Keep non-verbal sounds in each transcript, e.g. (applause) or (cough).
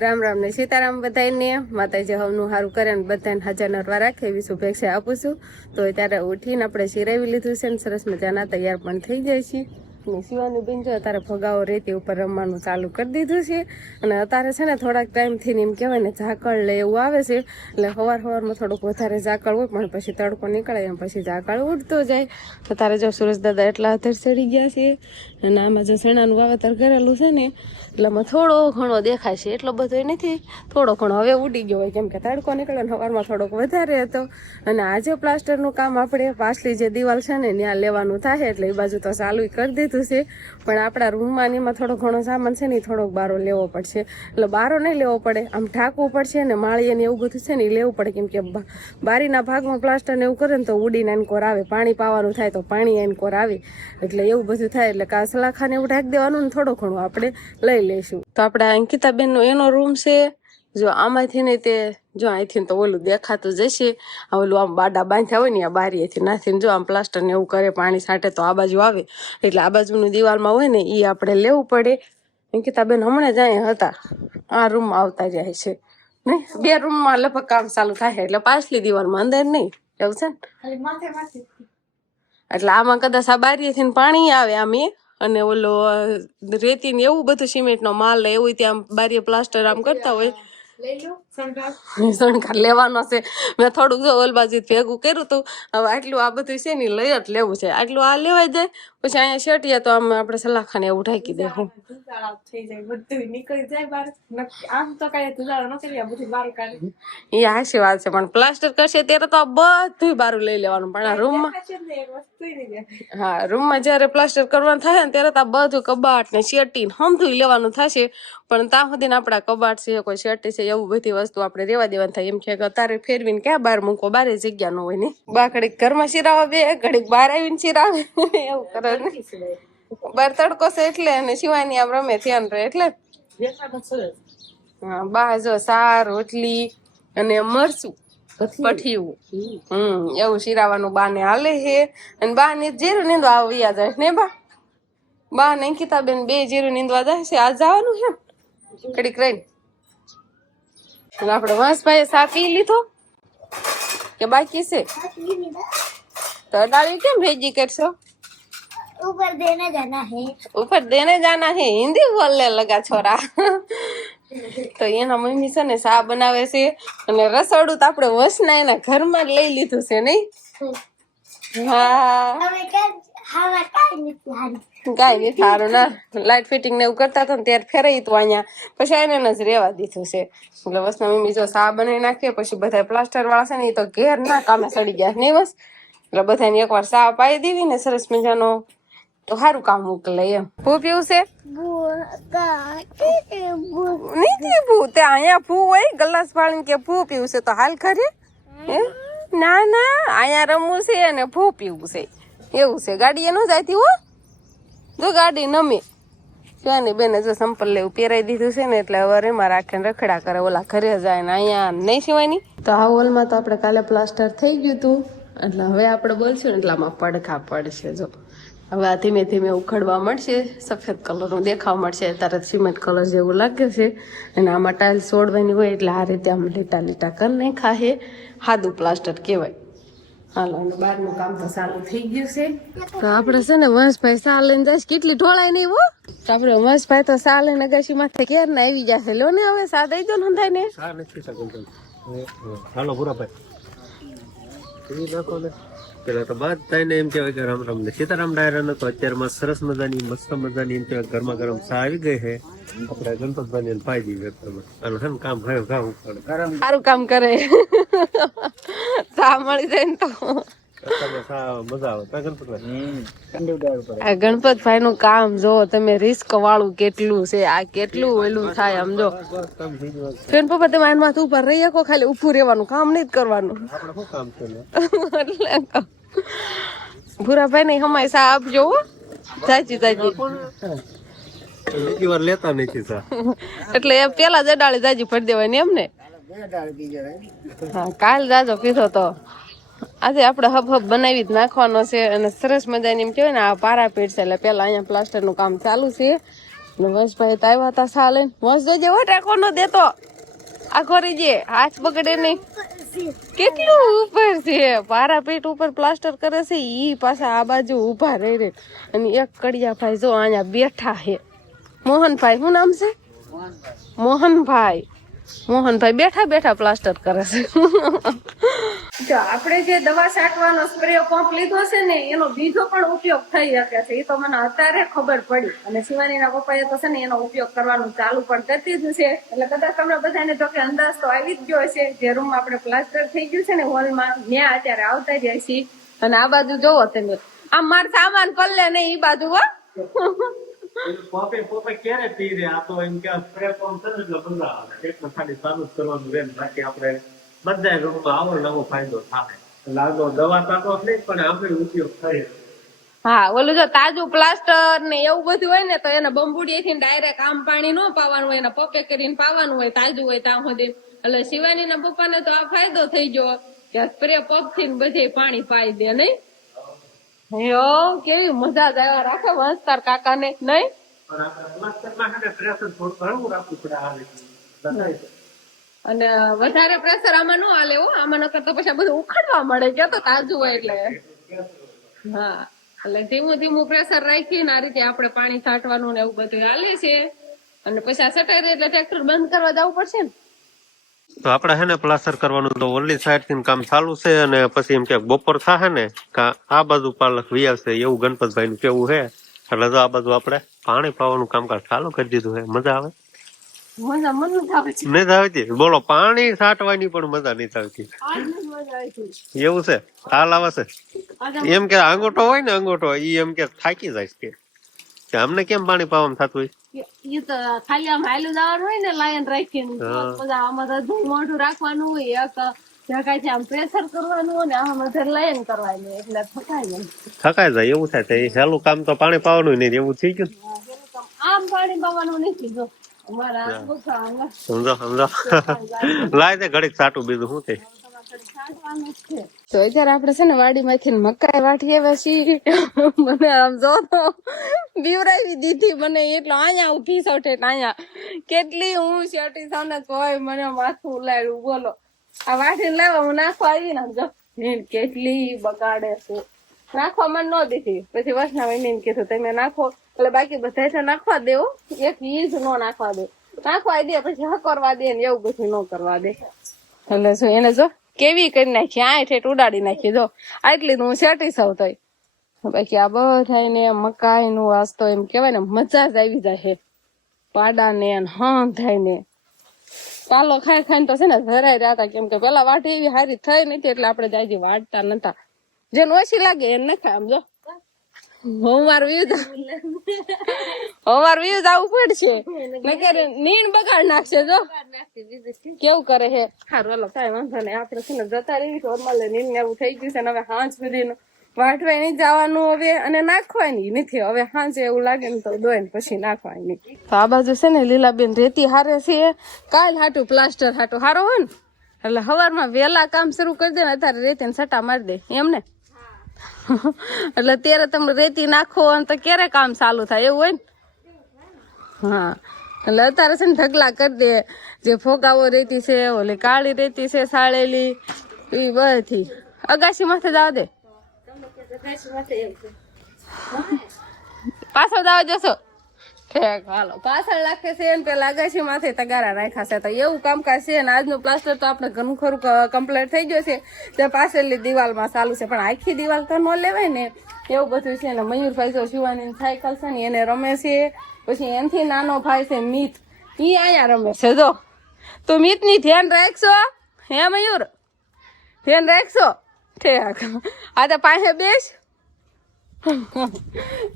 રામ રામ ને સીતારામ બધાને માતાજી હવનું સારું કરે ને બધાને હાજર નરવા રાખે એવી શુભેચ્છા આપું છું. તો ત્યારે ઉઠીને આપણે સિરાવી લીધું છે ને, સરસ મજાના તૈયાર પણ થઈ જાય છે. ને શિવાની બેન જો અત્યારે ફગાવો રેતી ઉપર રમવાનું ચાલુ કરી દીધું છે. અને અત્યારે છે ને થોડાક ટાઈમથી એમ કહેવાય ને ઝાકળ લે એવું આવે છે. એટલે સવાર સવારમાં થોડુંક વધારે ઝાકળ હોય, પણ પછી તડકો નીકળે એમ પછી ઝાકળ ઉડતો જાય. તો તારે જો સુરજ દાદા એટલા હાથર ચડી ગયા છે અને આમાં જો શેણાનું વાવેતર કરેલું છે ને, એટલે આમાં થોડો ઘણો દેખાય છે. એટલો બધો નથી, થોડો ઘણો હવે ઉડી ગયો હોય, કેમ કે તડકો નીકળે ને સવારમાં થોડોક વધારે હતો. અને આજે પ્લાસ્ટરનું કામ આપણે પાછલી જે દિવાલ છે ને, ત્યાં લેવાનું થાય, એટલે એ બાજુ તો ચાલુ કરી દીધું છે. પણ આપણા રૂમમાં ને એમાં થોડો ઘણો સામાન છે ને થોડોક બારો લેવો પડશે. એટલે બારો નહીં લેવો પડે. આમ ઢાંકવું પડશે ને માળીએ ને એવું બધું છે ને એ લેવું પડે. કેમ કે બારીના ભાગમાં પ્લાસ્ટર ને એવું કરે ને તો ઉડીને એનકોર આવે. પાણી પાવાનું થાય તો પાણી એનકોર આવે. એટલે એવું બધું થાય. એટલે કા સલાખાને એવું ઢાંકી દેવાનું ને થોડો ઘણું આપણે લઈ લઈશું. તો આપણે અંકિતાબેનનો એનો રૂમ છે. જો આમાંથી ને તે જો અહીંથી તો ઓલું દેખાતું જશે આ ઓલું આમ બાડા બાંધ્યા હોય ને આ બારીએથી નાખીને જો આમ પ્લાસ્ટર ને એવું કરે પાણી છાંટે તો આ બાજુ આવે. એટલે આ બાજુની દિવાલમાં હોય ને એ આપણે લેવું પડે. અંકિતાબેન હમણાં જ અહીંયા હતા. આ રૂમમાં આવતા જાય છે. નહીં બે રૂમમાં લગભગ કામ ચાલુ થાય. એટલે પાછલી દિવાલમાં અંદર નહીં. એવું છે ને? એટલે આમાં કદાચ આ બારીએથી પાણી આવે આમ એ. અને ઓલો રેતી ને એવું બધું સિમેન્ટ નો માલ એવું ત્યાં બારીએ પ્લાસ્ટર આમ કરતા હોય. લઈ લો શણગાર લેવાનો છે. મેં થોડુંક જો ઓલ બાજુ ભેગું કર્યું હતું હવે આટલું આ બધું છે ને લઈ જ લેવું છે. આટલું આ લેવાય જાય પછી અહીંયા શેટીએ તો આમ આપણે સલાખાને એવું ઢાંકી દે હું. એ હાશી વાત છે પણ પ્લાસ્ટર કરશે ત્યારે તો આ બધું બારું લઈ લેવાનું. પણ આ રૂમમાં હા રૂમમાં જ્યારે પ્લાસ્ટર કરવાનું થાય ને ત્યારે તો આ બધું કબાટ ને શેટી ને હમથું લેવાનું થશે. પણ ત્યાં સુધી આપણા કબાટ છે કોઈ શેટી છે એવું બધી વસ્તુ આપણે રેવા દેવાનું થાય. એમ કે તારે ફેરવીને ક્યાં બહાર મૂકો બારે જગ્યા ન હોય ને. બા ઘડીક ઘરમાં શિરાવે બે ઘડીક બહાર આવીને શિરાવે. એવું કરે ને. બાર તડકો છે એટલે અને શિવાની આમ રમે ધ્યાન રહે એટલે. હા બા જો સાર રોટલી અને મરચું પઠિયું હમ. એવું શિરાવાનું બાને હાલે હે. અને બા ને જીરું નીંદવા આવ્યા જાય ને બા? બા ને અંકિતાબેન બે જીરું નીંદવા જાય છે. આજ જવાનું છે? ઘડીક રહીને. અને આપણો વંશભાઈ સા પી લીધો? કે બાકી છે? તો અડાળી કેમ ભેજી કરશો? ઉપર દેને જાના હે. ઉપર દેને જાના હે. હિન્દી બોલને લગા છોરા. તો એના મમ્મી છે ને સા બનાવે છે. અને રસોડું તો આપણે વસના એના ઘરમાં જ લઈ લીધું છે નહીં? હા. હવે કાઈ નથી ગાયની સારું ના. લાઇટ ફિટિંગ ને એવું કરતા હતા ને ત્યારે ફેરાઈ તું અહીંયા. પછી એને જ રેવા દીધું છે. એટલે બસ મમ્મી જો સા બનાવી નાખીએ, પછી બધા પ્લાસ્ટર વાળા છે ને એ તો ઘેર ના કામે સડી ગયા નહીં બસ? એટલે બધાને એકવાર સા પાઈ દેવી ને સરસ મજાનો. તો સારું કામ મોકલે એમ. ભૂ પીવું છે? નથી ભૂ, તે અહીંયા ભૂ હોય, ગલાસ વાળીને કે ભૂ પીવું છે, તો હાલ ખરી. ના ના, અહીંયા રમવું છે અને ભૂ પીવું છે. એવું છે, ગાડીએ એનું જતી હો? જો ગાડી નમી. ત્યાંની બેને જો સંપલ લેવું પહેરાઈ દીધું છે ને એટલે હવે એમાં રાખીને રખડા કરે, ઓલા ઘરે જાય ને અહીંયા નહીં સિવાયની. તો આ હોલમાં તો આપણે કાલે પ્લાસ્ટર થઈ ગયું હતું એટલે હવે આપણે બોલશું ને એટલામાં પડખા પડશે જો. હવે આ ધીમે ધીમે ઉખડવા મળશે, સફેદ કલરનું દેખાવ મળશે તરત સિમેન્ટ કલર જેવું લાગે છે. અને આમાં ટાઇલ્સ સોડવાની હોય એટલે આ રીતે આમ લીટા લીટા કરી નાખા છે. સાદું પ્લાસ્ટર કહેવાય. હાલો બહારનું કામ તો ચાલુ થઈ ગયું છે. તો આપણે છે ને વંશભાઈ સા લઈને જઈશ કેટલી ઢોળાય નહીં હો તો આપણે વંશભાઈ તો સા લઈને અગાશી માથે ક્યારે ને આવી જશે લો ને હવે સા દઈ દો ને થાય ને નથી હાલો પૂરા નાખો ને. પેલા તો એમ કહેવાય કે રામ રામ ને. સીતારામ ડાયરા તો અત્યારમાં સરસ મજાની મસ્ત મજાની એમ કહેવાય ગરમા ગરમ સા આવી ગઈ છે. આપણે ગણપતભાઈ ને પાઈ દઈએ ઘરમાં આનું કામ થયું ઘાવ પડે સારું કામ કરે. સા મળી જાય ને તો. આ ગણપતભાઈ નું કામ જો તમે રિસ્ક વાળું કેટલું છે આ કેટલું ઓલું થાય આમ જો. બસ કામ થઈ ગયું ફેન પપ્પા તમે એના માથે ઉપર રહી શકો ખાલી ઉભું રહેવાનું કામ નહીં કરવાનું. આપણે શું કામ એટલે ભૂરાભાઈ ને હમાય સા આપજો સાચી જાજી જાજી. બીજી વાર લેતા નથી એટલે પેલા જ અડાળી જાજી ફરી દેવાની એમ ને હા, કાલ જાજો પીધો તો, આજે આપણે હબ હબ બનાવી જ નાખવાનો છે અને સરસ મજાની એમ કહેવાય ને, આ પારાપીટ છે એટલે પેલા અહીંયા પ્લાસ્ટરનું કામ ચાલુ છે. વંશભાઈ તો આવ્યા હતા સા લઈને વંશ જોજે હો ટેકો નો દેતો. આ ખોરી જે હાથ બગડે નહીં. કેટલું ઉપર છે? પારા પેટ ઉપર પ્લાસ્ટર કરે છે, ઈ પાછા આ બાજુ ઊભા રહી રે અને એક કડિયા ભાઈ જો અહીંયા બેઠા છે. મોહનભાઈ, શું નામ છે? મોહનભાઈ. મોહનભાઈ બેઠા બેઠા પ્લાસ્ટર કરે છે. જો, આપણે જે દવા છાંટવાનો સ્પ્રે પંપ લીધો છે ને, એનો બીજો પણ ઉપયોગ થઈ શકે છે. એ તો મને અત્યારે ખબર પડી. અને શિવાનીના પપ્પાએ તો છે ને, એનો ઉપયોગ કરવાનું ચાલુ પણ કરી દીધું છે. એટલે કદાચ તમને બધાને તો કે અંદાજ તો આવી જ ગયો છે જે રૂમમાં આપણે પ્લાસ્ટર થઈ ગયું છે ને, હોલમાં ત્યાં અત્યારે આવતા જાય છીએ અને આ બાજુ જોવો તમે. આમ માર સામાન પલ્લે ને એ બાજુ હો. પોપે પોપે ક્યારે પી રે આ તો એમ કે છે ને એટલે બંધ આવે એટલે ખાલી ચાલુ જ કરવાનું રહે ને બાકી આપણે બધા રૂમમાં આવો નવો ફાયદો થાય. આગળ દવા તાતો નહીં, પણ આપણે ઉપયોગ થાય હા, ઓલું જો તાજું પ્લાસ્ટર ને એવું બધું હોય ને તો એને બંબુડી થી ડાયરેક્ટ આમ પાણી ન પાવાનું હોય, એને પપે કરીને પાવાનું હોય, તાજું હોય ત્યાં સુધી. એટલે શિવાની ના પપ્પાને તો આ ફાયદો થઈ ગયો કે સ્પ્રે પગથી બધે પાણી પાઈ દે, નહીં? યો કેવી મજા જ આવ્યા. રાખે વંસ્તાર કાકા ને નહીં. અને વધારે પ્રેશર આમાં ન હાલે હો. આમાં નકર તો પછી બધું ઉખડવા મળે. કે તો તાજું હોય એટલે. હા. એટલે ધીમું ધીમું પ્રેશર રાખીને આ રીતે આપણે પાણી છાંટવાનું ને એવું બધું હાલે છે અને પછી આ સટાઈ એટલે ટ્રેક્ટર બંધ કરવા જવું પડશે ને? તો આપણે હે ને પ્લાસ્ટર કરવાનું તો ઓલી સાઈડથી કામ ચાલુ છે અને પછી એમ કે બપોર થાય ને કા આ બાજુ પાલક વી આવશે એવું ગણપતભાઈ નું કેવું છે એટલે તો આ બાજુ આપણે પાણી પાવાનું કામકાજ ચાલુ કરી દીધું છે મજા આવે? નહીં આવતી? બોલો પાણી સાટવાની પણ મજા નહીં આવતી. એવું છે? હાલ આવે છે? એમ કે અંગૂઠો હોય ને અંગૂઠો ઈ એમ કે થાકી જાય છે કે અમને કેમ પાણી પાવામાં થતું હોય? ઈ તો ખાલી આમ હાલું જવાનું હોય ને લાયન રાખીને. બધા આમાં તો મોઢું રાખવાનું હોય એક જગાથી આમ પ્રેશર કરવાનું હોય ને આમાં ધર લાયન કરવાનું એટલે થકાય જાય થકાય જાય એવું થાય તો એ સહેલું કામ તો પાણી પાવાનું નહીં એવું થઈ ગયું? આમ પાણી પાવાનું નથી જો. અમારા સમજો સમજો. લાય ઘડીક સાટું બીજું શું થાય? તો અત્યારે આપણે છે ને વાડીમાંથી મકાઈ વાટી આવ્યા છીએ. મને આમ જો તો બીવરાવી દીધી મને એટલો. અહીંયા ઊભી સોટે અહીંયા કેટલી હું શેટી સાને કોઈ મને માથું ઉલાડ્યું બોલો. આ વાટી લાવવા હું નાખવા આવી ને જો. કેટલી બગાડે છું. નાખવા મને ન દીધી. પછી વર્ષના મહિને કીધું, તમે નાખો. એટલે બાકી બધા છે નાખવા દેવો એક ઈ જ ન નાખવા દે. નાખવા દે, પછી હકરવા દે ને એવું બધું ન કરવા દે. એટલે શું એને જો કેવી કરી નાખી? આ ઠેઠ ઉડાડી નાખી, જો. આટલી હું શેટી સૌ થઈ બાકી આ બધા ને મકાઈ નું વાસ્તો એમ કેવાય ને, મજા જ આવી જાય છે. પાડા ને હં થાય ને. પાલો ખાઈ ખાઈને તો છે ને ધરાઈ રહ્યા કેમ કે પેલા વાટી એવી હારી થઈ નથી એટલે આપણે જાજી વાટતા નતા. જેને ઓછી લાગે એને ન ખાય આમ હોમવાર વ્યૂ હોમવાર વ્યૂ આવું પડશે. નકર નીણ બગાડ નાખશે જો. કેવું કરે હે સારું હાલો, કાંઈ વાંધો નહીં. આપણે છે ને જતા રહી નોર્મલ નીણ ને એવું થઈ ગયું છે ને, હવે હાંજ સુધીનું વાટવાય નહીં જવાનું હવે અને નાખવાની નથી. હવે હાંજે એવું લાગે ને તો દોય ને પછી નાખવાની. તો આ બાજુ છે ને લીલાબેન રેતી હારે છે. કાલ હાટું પ્લાસ્ટર હાટું હારો હોય ને, એટલે સવારમાં વહેલા કામ શરૂ કરી દે ને અત્યારે રેતી ને સટા મારી દે. એમ ને? (laughs) એટલે ત્યારે તમે રેતી નાખો અને તો ક્યારે કામ ચાલુ થાય એવું હોય ને? હા. એટલે અત્યારે છે ને ઢગલા કરી દે. જે ફોગાવો રેતી છે, ઓલી કાળી રેતી છે, સાળેલી એ બધી. અગાસી માથે જવા દે. પાછળ દાવ જશો. ઠેક, હાલો. પાછળ રાખે છે ને, પેલા અગાસી માથે તગારા રાખ્યા છે. તો એવું કામકાજ છે ને, આજનું પ્લાસ્ટર તો આપણે ઘણું ખરું કમ્પ્લીટ થઈ ગયું છે. તે પાછળની દિવાલમાં ચાલુ છે. પણ આખી દિવાલ તો ન લેવાય ને. એવું બધું છે ને મયુરભાઈ જો શિવાની સાયકલ છે ને, એને રમે છે. પછી એનથી નાનો ભાઈ છે મિત. ઈ અહીંયા રમે છે. જો. તો મિતની ધ્યાન રાખશો, હે મયુર? ધ્યાન રાખશો. ઠેક. આ તો પાસે બેસ.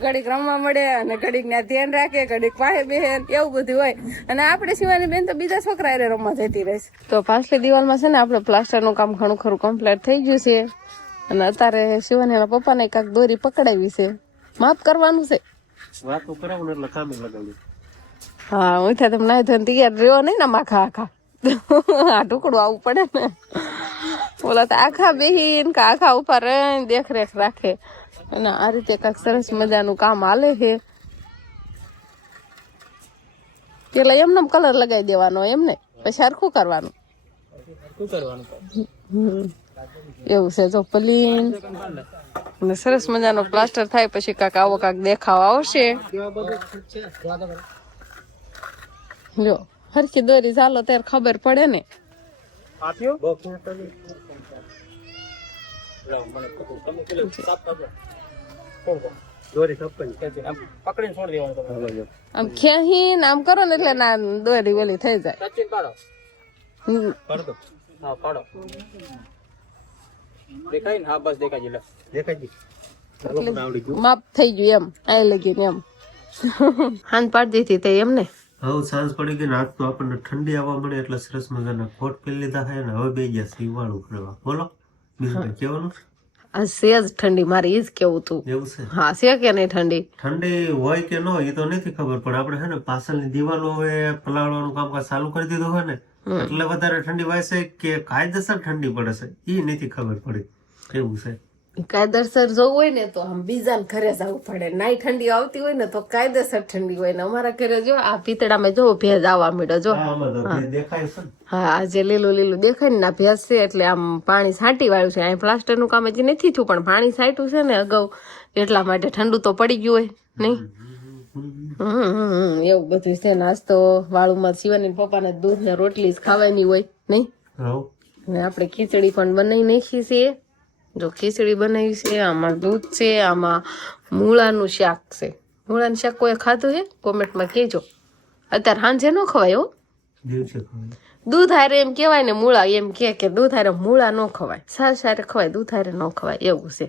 ઘડીક રમવા મળે અને ઘડીક ને ધ્યાન રાખે ઘડીક પાસે બેહે એવું બધું હોય. અને આપણે શિવાની બેન તો બીજા છોકરા એને રમવા જતી રહેશે તો પાછલી દિવાલમાં છે ને આપણે પ્લાસ્ટરનું કામ ઘણું ખરું કમ્પ્લીટ થઈ ગયું છે. અને અત્યારે શિવાનીના પપ્પાને કાંક દોરી પકડાવી છે. માફ કરવાનું છે. વાતો કરાવું એટલે કામે લગાવ્યું હા હું થાય તમને તૈયાર રહ્યો નહીં ને માખા આખા. આ ટુકડું આવવું પડે ને. ઓલા તો આખા બેહીન કે આખા ઉપર રહીને દેખરેખ રાખે. અને આ રીતે કાંઈક સરસ મજાનું કામ હાલે છે. પેલા એમને કલર લગાવી દેવાનો એમને પછી સરખું કરવાનું. એવું છે જો પલીન. અને સરસ મજાનો પ્લાસ્ટર થાય પછી કાંક આવો કાંક દેખાવ આવશે. જો હરખી દોરી ચાલો ત્યારે ખબર પડે ને. આપ્યો? આમ થઈ ગયું એમ આ લગીને એમ. હાન પાડી દીધી તે એમ ને હવે સાંજ પડી ગઈ ને તો આપણને ઠંડી આવવા મળે એટલે સરસ મજાના કોટ પહેરી લીધા છે ને હવે બે ગયા કરવા બોલો. બીજું કહેવાનું? આ સેજ ઠંડી મારે એ જ કેવું તું. એવું છે? હા છે કે નહીં ઠંડી? ઠંડી હોય કે ન હોય એ તો નથી ખબર પણ આપણે છે ને પાછળની દિવાલો હવે પલાળવાનું કામકાજ ચાલુ કરી દીધું હોય ને એટલે વધારે ઠંડી વાય છે કે કાયદેસર ઠંડી પડે છે એ નથી ખબર પડી. એવું છે? કાયદેસર જોવું હોય ને તો આમ બીજા ઘરે જવું પડે. નાઈ ઠંડી આવતી હોય ને તો કાયદેસર ઠંડી હોય ને અમારા ઘરે જો આ પિતળામાં જો ભેજ આવવા મળ્યો જો. હા, આમાં તો ભેજ દેખાય છે ને. હા આ લીલું લીલું દેખાય ને ના ભેજ છે એટલે આમ પાણી છાંટી વાળું છે. અહીં પ્લાસ્ટરનું કામ હજી નથી થયું પણ પાણી છાંટ્યું છે ને અગાઉ એટલા માટે ઠંડુ તો પડી ગયું હોય નહીં? હમ, હમ, હમ, એવું બધું છે. નાસ્તો તો વાળુમાં શિવાની પપ્પાને દૂધ ને રોટલી જ ખાવાની હોય નહીં? ને આપણે ખીચડી પણ બનાવી નાખી છે. જો ખીચડી બનાવી છે આમાં દૂધ છે આમાં મૂળાનું શાક છે. મૂળાનું શાક કોઈ ખાધું છે કોમેન્ટમાં કહેજો. અત્યારે સાંજે ન ખવાય હો. દૂધ હારે એમ કહેવાય ને મૂળા એમ કે કે દૂધ હારે મૂળા ન ખવાય. સાર સારે ખવાય દૂધ હારે ન ખવાય એવું છે.